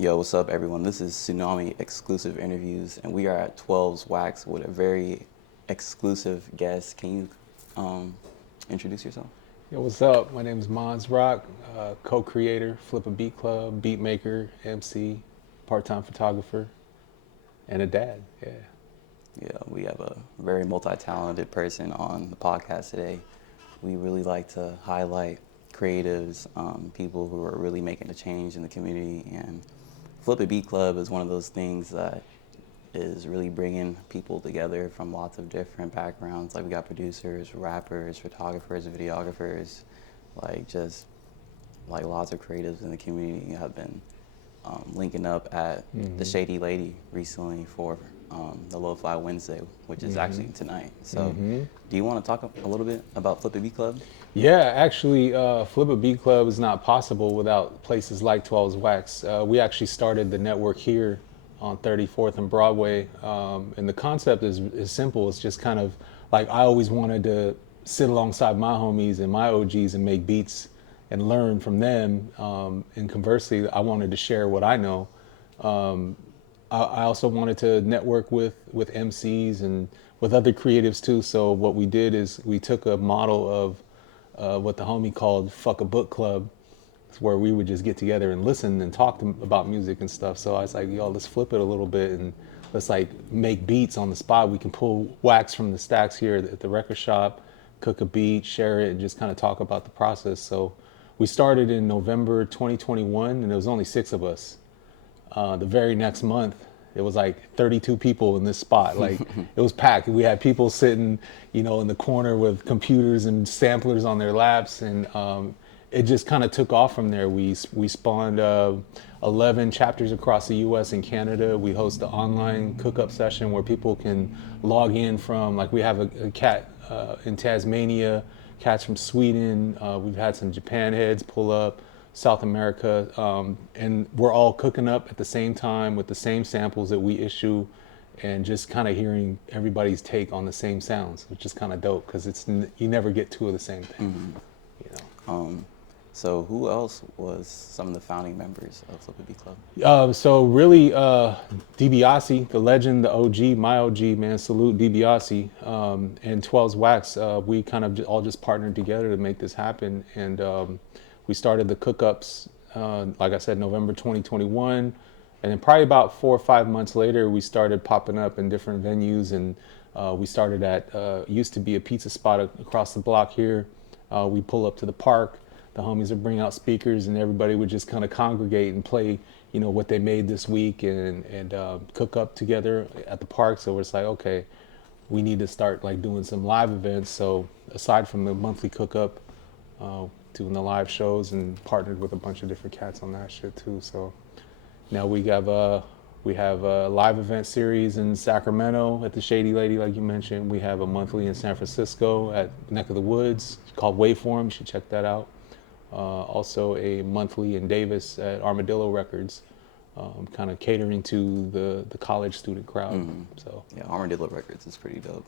Yo, what's up, everyone? This is Tsunamii exclusive interviews, and we are at 12's Wax with a very exclusive guest. Can you introduce yourself? Yo, what's up? My name is Monsrock, co-creator, Flipabeat Club, beat maker, MC, part-time photographer, and a dad. Yeah. Yeah, we have a very multi-talented person on the podcast today. We really like to highlight creatives, people who are really making a change in the community, and Flipabeat Club is one of those things that is really bringing people together from lots of different backgrounds. Like we got producers, rappers, photographers, videographers, like lots of creatives in the community have been linking up at the Shady Lady recently for the Lo-Fi Wednesday, which is actually tonight. So do you want to talk a little bit about Flipabeat Club? Yeah, actually, Flipabeat Club is not possible without places like 12's Wax. We actually started the network here on 34th and Broadway, and the concept is simple. It's just kind of like I always wanted to sit alongside my homies and my OGs and make beats and learn from them. And conversely, I wanted to share what I know. I also wanted to network with MCs and with other creatives too. So what we did is we took a model of what the homie called "Fuck a Book Club," where we would just get together and listen and talk about music and stuff. So I was like, yo, let's flip it a little bit and let's like make beats on the spot. We can pull wax from the stacks here at the record shop, cook a beat, share it, and just kind of talk about the process. So we started in November 2021, and there was only 6 of us. The very next month, it was like 32 people in this spot. Like it was packed. We had people sitting, in the corner with computers and samplers on their laps, and it just kind of took off from there. We spawned 11 chapters across the U.S. and Canada. We host an online cook-up session where people can log in from, like we have a cat in Tasmania, cats from Sweden. We've had some Japan heads pull up. South America, and we're all cooking up at the same time with the same samples that we issue, and just kind of hearing everybody's take on the same sounds, which is kind of dope because you never get 2 of the same thing. So who else was some of the founding members of Flipabeat Club? So really, Dibiase, the legend, the OG, my OG, man, salute Dibiase, and 12's Wax. We kind of all just partnered together to make this happen, and we started the cook-ups, like I said, November 2021. And then probably about 4 or 5 months later, we started popping up in different venues. And we started at, used to be a pizza spot across the block here. We pull up to the park. The homies would bring out speakers and everybody would just kind of congregate and play, what they made this week and cook up together at the park. So it's like, okay, we need to start like doing some live events. So aside from the monthly cook-up, doing the live shows and partnered with a bunch of different cats on that shit too. So now we have a live event series in Sacramento at the Shady Lady, like you mentioned. We have a monthly in San Francisco at Neck of the Woods called Waveform. You should check that out. Also a monthly in Davis at Armadillo Records, kind of catering to the college student crowd. So Yeah, Armadillo Records is pretty dope.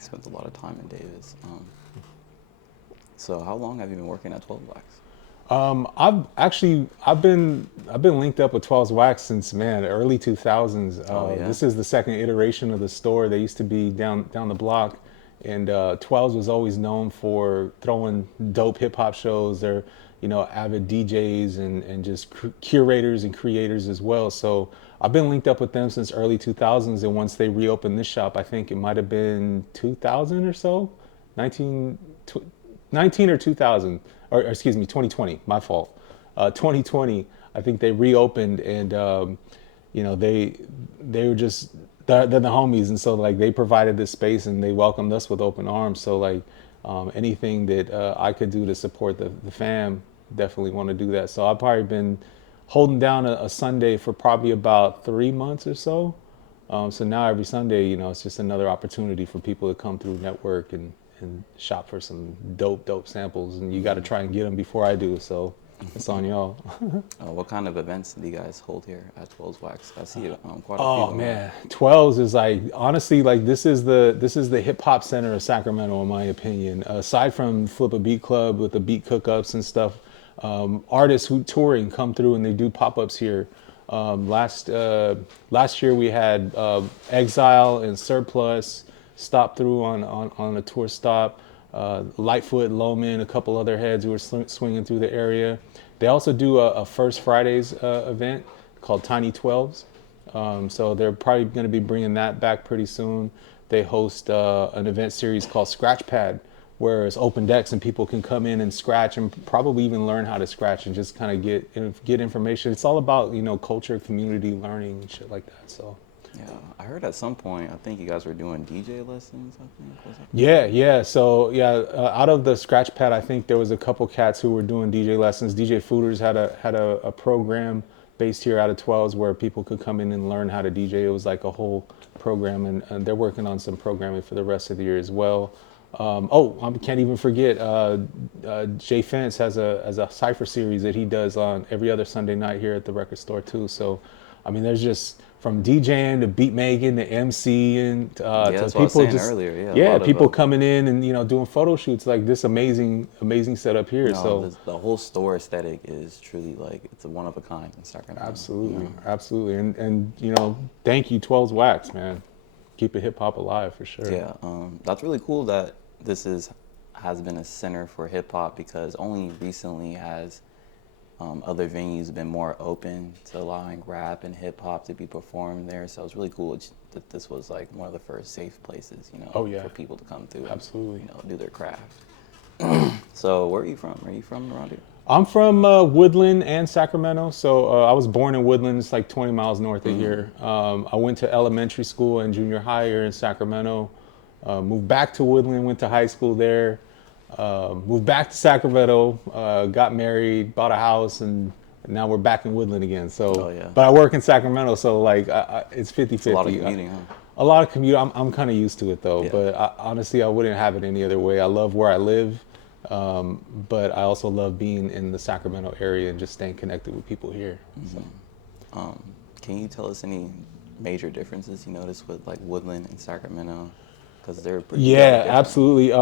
Spent a lot of time in Davis. So how long have you been working at 12's Wax? I've been linked up with 12's Wax since the early 2000s. Yeah? This is the second iteration of the store. They used to be down the block, and 12's was always known for throwing dope hip hop shows. They're avid DJs and just curators and creators as well. So I've been linked up with them since early 2000s, and once they reopened this shop, I think it might have been 2000 or so, 19 or 2000, or excuse me, 2020, my fault. 2020, I think they reopened, and they were just they're the homies, and so like they provided this space and they welcomed us with open arms. So like anything that I could do to support the fam, definitely want to do that. So I've probably been holding down a Sunday for probably about 3 months or so. So now every Sunday, it's just another opportunity for people to come through network and shop for some dope samples, and you got to try and get them before I do, so it's on y'all. What kind of events do you guys hold here at 12's Wax? I see quite a few. Oh man, 12's is like, honestly, like this is the hip hop center of Sacramento, in my opinion. Aside from Flipabeat Club with the beat cook-ups and stuff, artists who touring come through and they do pop-ups here. Last year we had Exile and Surplus stop through on a tour stop. Lightfoot, Lowman, a couple other heads who were swinging through the area. They also do a First Fridays event called Tiny 12s. So they're probably going to be bringing that back pretty soon. They host an event series called Scratchpad, where it's open decks and people can come in and scratch and probably even learn how to scratch and just kind of get information. It's all about, you know, culture, community, learning, and shit like that. So. Yeah, I heard at some point, I think you guys were doing DJ lessons, I think. Was that Yeah. So out of the Scratchpad, I think there was a couple cats who were doing DJ lessons. DJ Fooders had a program based here out of 12s where people could come in and learn how to DJ. It was like a whole program, and they're working on some programming for the rest of the year as well. I can't even forget. Jay Fence has a cipher series that he does on every other Sunday night here at the record store too. So, I mean, there's just from DJing to beat making to MCing yeah, to that's what I was people saying just earlier. people coming in and, you know, doing photo shoots like this amazing setup here. no, So the whole store aesthetic is truly like it's a one of a kind in Sacramento. absolutely, absolutely, and you know, thank you 12's Wax, man. Keep it hip hop alive for sure. Yeah, that's really cool that has been a center for hip hop because only recently has other venues been more open to allowing rap and hip hop to be performed there. So it's really cool that this was like one of the first safe places, you know, for people to come through. Absolutely. And, you know, do their craft. So where are you from? Are you from around here? I'm from Woodland and Sacramento. So I was born in Woodland. It's like 20 miles north of here. I went to elementary school and junior high here in Sacramento. Moved back to Woodland, went to high school there. Moved back to Sacramento, got married, bought a house, and now we're back in Woodland again. So, but I work in Sacramento, so like it's 50-50. A lot of commuting, huh? A lot of commute. I'm kind of used to it though. Yeah. But honestly, I wouldn't have it any other way. I love where I live, but I also love being in the Sacramento area and just staying connected with people here. So. Can you tell us any major differences you notice with like Woodland and Sacramento? Because they're pretty absolutely.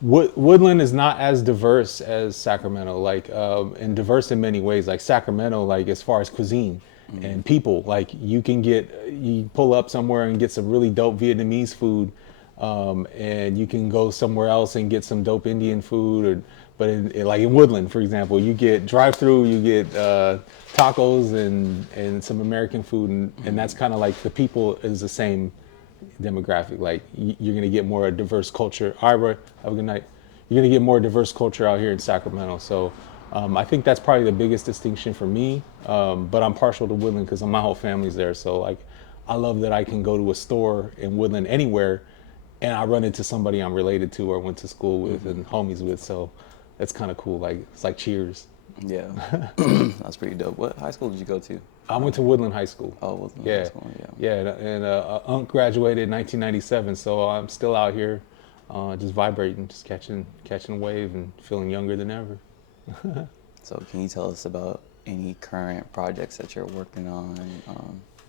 Woodland is not as diverse as Sacramento, like and diverse in many ways. Like Sacramento, like as far as cuisine and people, like you pull up somewhere and get some really dope Vietnamese food, and you can go somewhere else and get some dope Indian food. But like in Woodland, for example, you get drive-through, you get tacos and some American food, and that's kind of like the people is the same demographic. Like you're gonna get more diverse culture. All right, bro, have a good night. You're gonna get more diverse culture out here in Sacramento. So I think that's probably the biggest distinction for me. But I'm partial to Woodland because my whole family's there. So like, I love that I can go to a store in Woodland anywhere, and I run into somebody I'm related to or went to school with and homies with. So it's kind of cool. Like it's like Cheers. Yeah, that's pretty dope. What high school did you go to? I went to Woodland High School. Oh, Woodland High School, and Unc graduated in 1997, so I'm still out here, just vibrating, just catching a wave and feeling younger than ever. So can you tell us about any current projects that you're working on?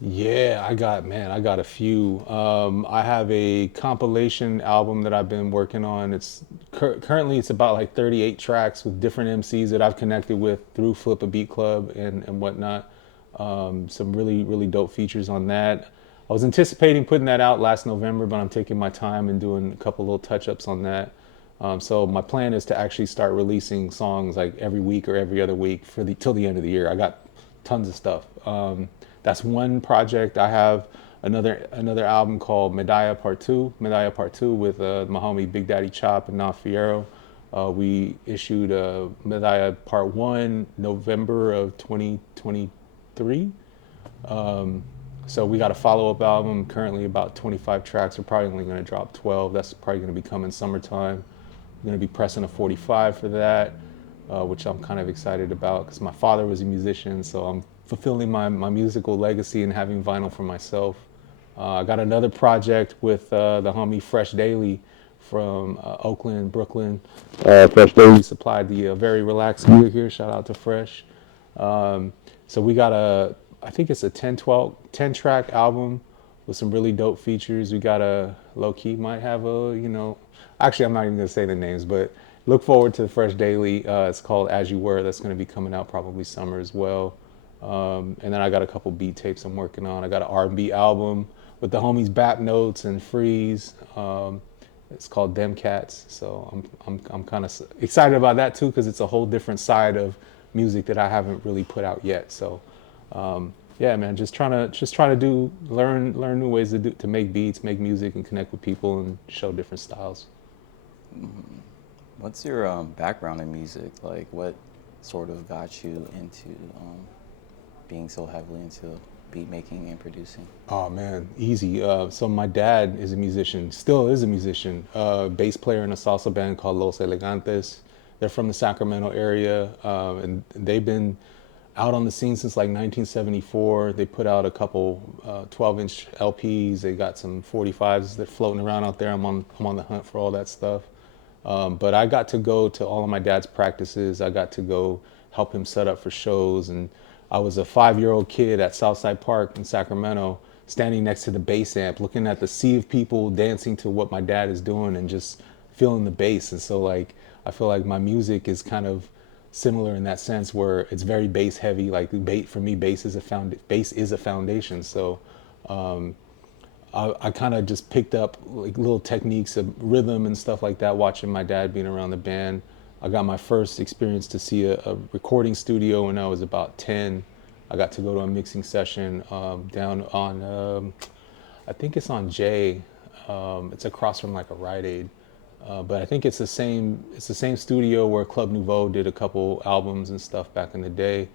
Yeah, I got a few. I have a compilation album that I've been working on. It's currently it's about like 38 tracks with different MCs that I've connected with through Flipabeat Club and whatnot. Some really dope features on that. I was anticipating putting that out last November, but I'm taking my time and doing a couple little touch-ups on that. So my plan is to actually start releasing songs like every week or every other week till the end of the year. I got tons of stuff. That's one project. I have another album called Medalla Part 2 with my homie Big Daddy Chop and Nav Fierro. We issued Medalla Part 1 November of 2023. So we got a follow-up album, currently about 25 tracks. We're probably only going to drop 12. That's probably going to be coming summertime. I'm going to be pressing a 45 for that, which I'm kind of excited about because my father was a musician, so I'm fulfilling my musical legacy and having vinyl for myself. I got another project with the homie Fresh Daily from Oakland, Brooklyn. Fresh Daily supplied the very relaxed gear here. Shout out to Fresh. So we got I think it's a 10 track album with some really dope features. We got low key might have actually I'm not even gonna say the names, but look forward to the Fresh Daily. It's called As You Were. That's gonna be coming out probably summer as well. And then I got a couple beat tapes I'm working on. I got an R&B album with the homies Bap Notes and Freeze. It's called Dem Cats. So I'm kind of excited about that too, because it's a whole different side of music that I haven't really put out yet. So yeah, man, just trying to learn new ways to make beats, make music, and connect with people and show different styles. What's your background in music? Like, what sort of got you into being so heavily into beat making and producing? Oh man, easy. So my dad is a musician, still is a musician, bass player in a salsa band called Los Elegantes. They're from the Sacramento area, and they've been out on the scene since like 1974. They put out a couple 12-inch LPs. They got some 45s that are floating around out there. I'm on the hunt for all that stuff. But I got to go to all of my dad's practices. I got to go help him set up for shows. And I was a 5-year-old kid at Southside Park in Sacramento, standing next to the bass amp, looking at the sea of people dancing to what my dad is doing and just feeling the bass. And so like, I feel like my music is kind of similar in that sense, where it's very bass heavy. Like for me, bass is a foundation. So I kind of just picked up like little techniques of rhythm and stuff like that, watching my dad being around the band. I got my first experience to see a recording studio when I was about 10. I got to go to a mixing session down on, I think it's on J. It's across from like a Rite Aid. But I think it's the same studio where Club Nouveau did a couple albums and stuff back in the day.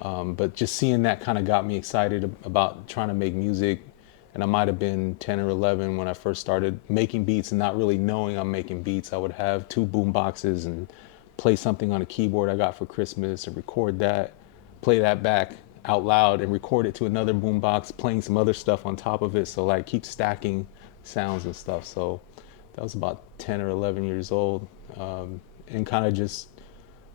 But just seeing that kind of got me excited about trying to make music. And I might have been 10 or 11 when I first started making beats and not really knowing I'm making beats. I would have 2 boom boxes and play something on a keyboard I got for Christmas and record that, play that back out loud and record it to another boom box, playing some other stuff on top of it. So like keep stacking sounds and stuff. So that was about 10 or 11 years old, and kind of just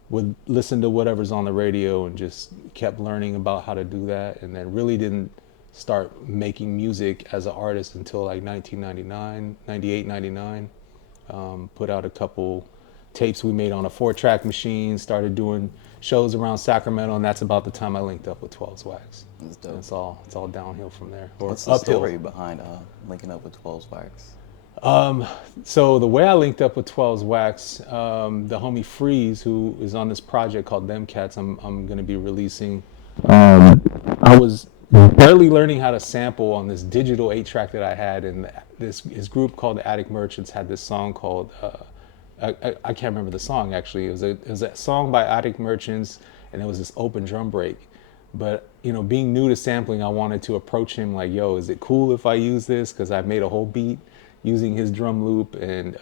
would listen to whatever's on the radio and just kept learning about how to do that. And then really didn't start making music as an artist until like 1999, 98, 99. Put out a couple tapes we made on a 4-track machine, started doing shows around Sacramento, and that's about the time I linked up with 12's Wax. That's dope. It's all downhill from there. Or What's the uphill. story behind linking up with 12's Wax? So the way I linked up with 12's Wax, the homie Freeze, who is on this project called Dem Cats, I'm going to be releasing. I was barely learning how to sample on this digital 8-track that I had, and his group called the Attic Merchants had this song called I can't remember the song actually. It was a song by Attic Merchants, and it was this open drum break. But being new to sampling, I wanted to approach him like, yo, is it cool if I use this? Because I've made a whole beat using his drum loop, and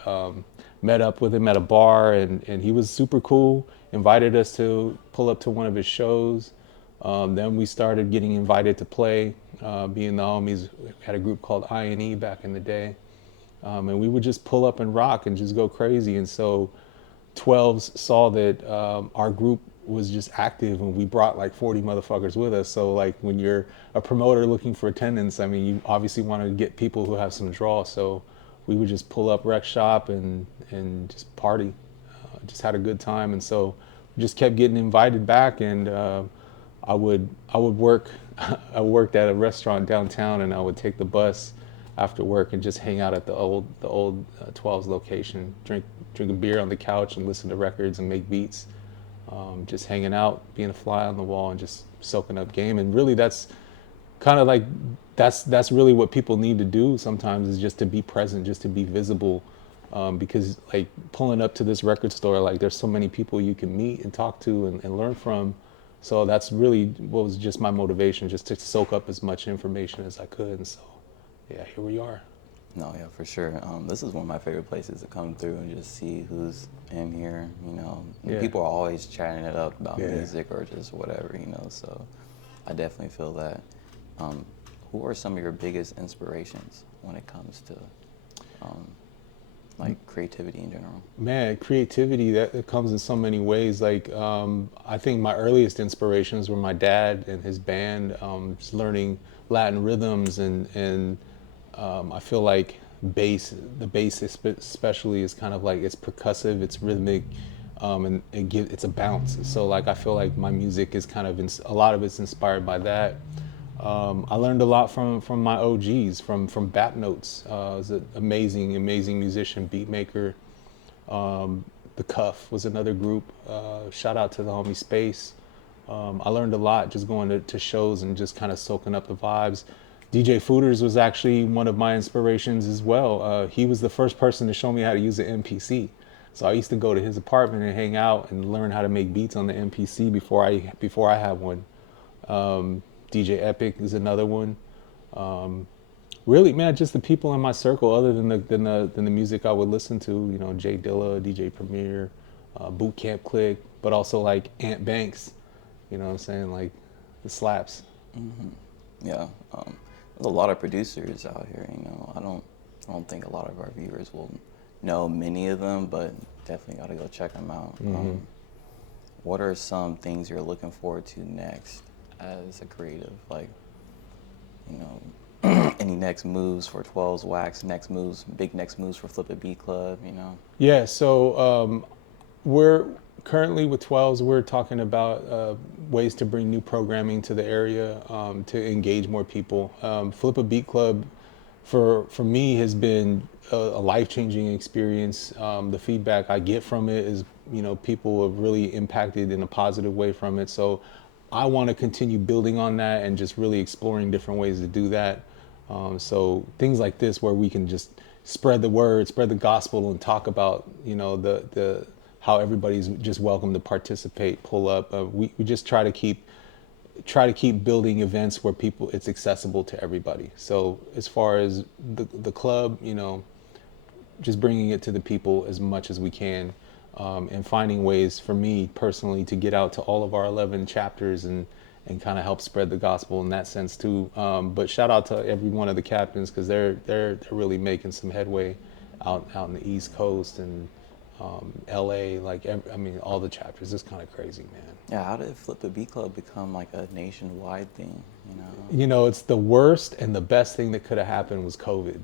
met up with him at a bar, and he was super cool, invited us to pull up to one of his shows. Then we started getting invited to play, being the homies. We had a group called I&E back in the day, and we would just pull up and rock and just go crazy. And so 12s saw that our group was just active, and we brought like 40 motherfuckers with us. So like when you're a promoter looking for attendance, I mean, you obviously want to get people who have some draw. So we would just pull up rec shop and just party, just had a good time. And so we just kept getting invited back, and I would work. I worked at a restaurant downtown, and I would take the bus after work and just hang out at the old 12's location, drink a beer on the couch and listen to records and make beats. Just hanging out, being a fly on the wall, and just soaking up game. And really, that's kind of like that's really what people need to do sometimes, is just to be present, just to be visible. Because like pulling up to this record store, like there's so many people you can meet and talk to and learn from. So that's really what was just my motivation, just to soak up as much information as I could. And so, yeah, here we are. No, yeah, for sure. This is one of my favorite places to come through and just see who's in here. Yeah. People are always chatting it up about Yeah. music or just whatever, So I definitely feel that. Who are some of your biggest inspirations when it comes to like creativity in general? Man, creativity, that comes in so many ways. Like, I think my earliest inspirations were my dad and his band, just learning Latin rhythms, and I feel like the bass especially is kind of like, it's percussive, it's rhythmic. and it's a bounce. So like I feel like my music is kind of a lot of it's inspired by that. I learned a lot from my OGs, from Bap Notes. Was an amazing musician, beat maker. The Cuff was another group. Shout out to the homie Space. I learned a lot just going to shows and just kind of soaking up the vibes. DJ Fooders was actually one of my inspirations as well. He was the first person to show me how to use an MPC. So I used to go to his apartment and hang out and learn how to make beats on the MPC before I had one. DJ Epic is another one. Really, man, just the people in my circle, other than the music I would listen to, you know, Jay Dilla, DJ Premier, Boot Camp Click, but also like Ant Banks, you know what I'm saying, like the slaps. Mm-hmm. Yeah, there's a lot of producers out here. You know, I don't think a lot of our viewers will know many of them, but definitely got to go check them out. Mm-hmm. What are some things you're looking forward to next as a creative? Like, you know, any next moves for 12's Wax, big next moves for Flipabeat Club, you know? Yeah, so we're currently with 12's, we're talking about ways to bring new programming to the area, to engage more people. Flipabeat Club, for me, has been a life-changing experience. The feedback I get from it is, you know, people have really impacted in a positive way from it. So I want to continue building on that and just really exploring different ways to do that. So things like this, where we can just spread the word, spread the gospel, and talk about, you know, the how everybody's just welcome to participate, pull up. We just try to keep building events where it's accessible to everybody. So as far as the club, you know, just bringing it to the people as much as we can, and finding ways for me personally to get out to all of our 11 chapters and kind of help spread the gospel in that sense too. But shout out to every one of the captains, because they're really making some headway out in the East Coast and LA. Like, I mean, all the chapters. It's kind of crazy, man. Yeah, how did Flipabeat Club become like a nationwide thing, you know? You know, it's the worst and the best thing that could have happened was COVID.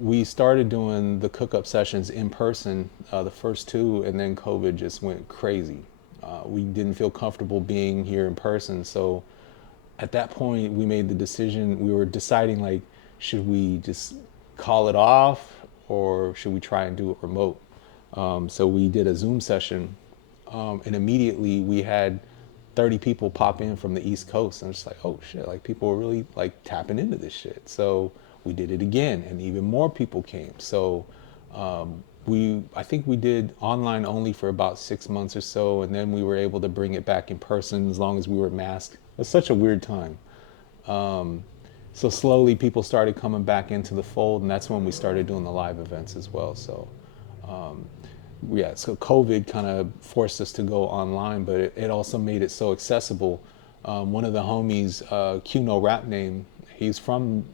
We started doing the cook-up sessions in person, the first two, and then COVID just went crazy. We didn't feel comfortable being here in person, so at that point we made the decision. We were deciding, like, should we just call it off or should we try and do it remote? So we did a Zoom session, and immediately we had 30 people pop in from the East Coast. And I'm just like, oh shit, like people were really like tapping into this shit. So we did it again and even more people came. So I think we did online only for about 6 months or so, and then we were able to bring it back in person as long as we were masked. It was such a weird time. So slowly people started coming back into the fold, and that's when we started doing the live events as well. So yeah, so COVID kind of forced us to go online, but it also made it so accessible. One of the homies, Q Rap Name, he's from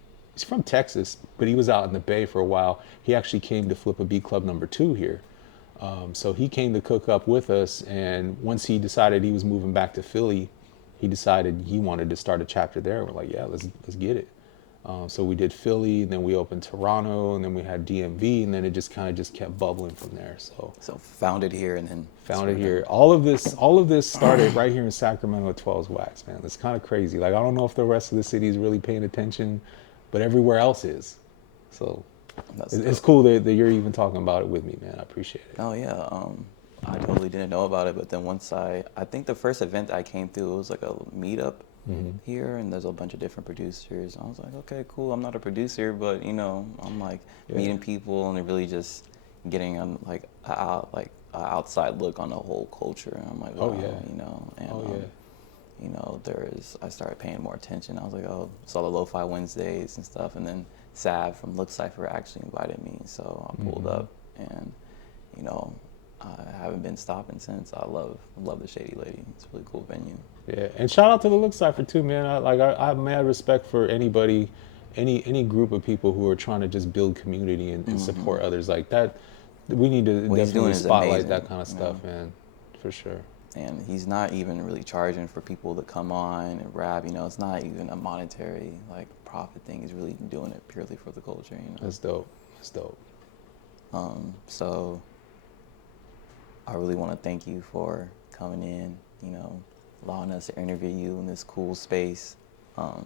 Texas, but he was out in the Bay for a while. He actually came to Flipabeat Club #2 here. So he came to cook up with us, and once he decided he was moving back to Philly, he decided he wanted to start a chapter there. We're like, yeah, let's get it. So we did Philly, and then we opened Toronto, and then we had DMV, and then it just kind of kept bubbling from there. So founded here and then founded here. All of this started right here in Sacramento at 12's Wax, man. It's kind of crazy. Like, I don't know if the rest of the city is really paying attention, but everywhere else is. So it's cool that you're even talking about it with me, man. I appreciate it. Oh yeah, I totally didn't know about it, but then once I think the first event I came through, it was like a meetup here, and there's a bunch of different producers. I was like, okay, cool. I'm not a producer, but you know, I'm like meeting people and really just getting like a outside look on the whole culture. And I'm like, wow, you know, and you know, I started paying more attention. I was like, oh, saw the Lo-Fi Wednesdays and stuff, and then Sav from Look Cypher actually invited me, so I pulled up, and you know, I haven't been stopping since. I love the Shady Lady. It's a really cool venue. Yeah, and shout out to the Look Cypher too, man. I have mad respect for anybody, any group of people who are trying to just build community and support others like that. We need to definitely spotlight that kind of stuff, man, for sure. And he's not even really charging for people to come on and rap. You know, it's not even a monetary like profit thing. He's really doing it purely for the culture. You know, that's dope. That's dope. So I really want to thank you for coming in, you know, allowing us to interview you in this cool space. I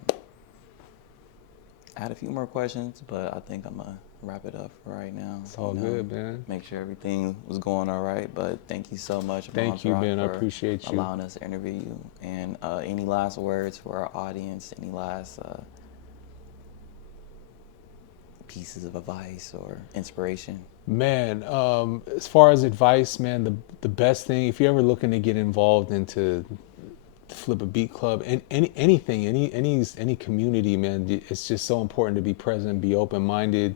had a few more questions, but I think I'm gonna wrap it up for right now. It's all good, man. Make sure everything was going all right. But thank you so much, Thank you, Monsrock, Ben. I for appreciate you. allowing us to interview you. And any last words for our audience? Any last pieces of advice or inspiration? Man, as far as advice, man, the best thing, if you're ever looking to get involved into the Flipabeat Club and anything, any community, man, it's just so important to be present, be open-minded.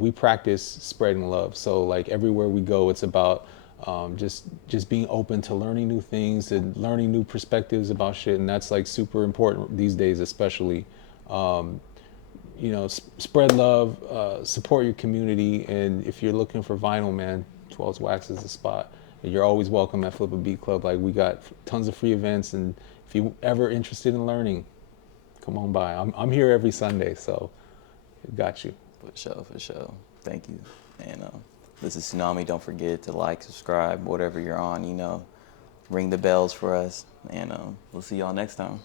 We practice spreading love, so like everywhere we go, it's about just being open to learning new things and learning new perspectives about shit, and that's like super important these days, especially. You know, spread love, support your community, and if you're looking for vinyl, man, 12's Wax is the spot. And you're always welcome at Flipabeat Club. Like, we got tons of free events, and if you're ever interested in learning, come on by. I'm here every Sunday, so got you. For sure, for sure. Thank you. And this is Tsunamii. Don't forget to like, subscribe, whatever you're on, you know. Ring the bells for us, and we'll see y'all next time.